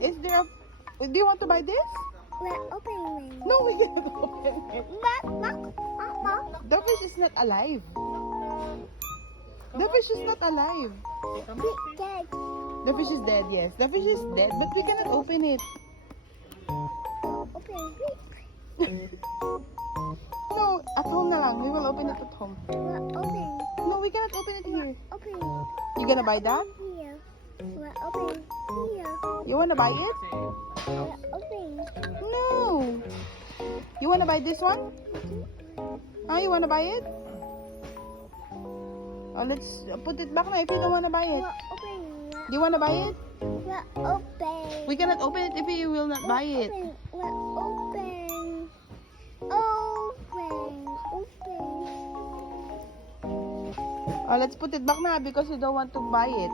Is there a... Do you want to buy this? We're opening. No, we cannot open it. The fish is not alive. The fish is not alive. Dead. The fish is dead, yes. The fish is dead, but we cannot open it. Open. No, at home na lang. We will open it at home. We're open. No, we cannot open it here. Open. You gonna buy that? Here. We're open. Here. You wanna buy it? We're open. No. You wanna buy this one? You wanna buy it? Oh, let's put it back now if you don't wanna buy it. We're open. Do you wanna buy it? We're open. We cannot open it if you will not buy it. We're open. Open. Oh, let's put it back now because you don't want to buy it.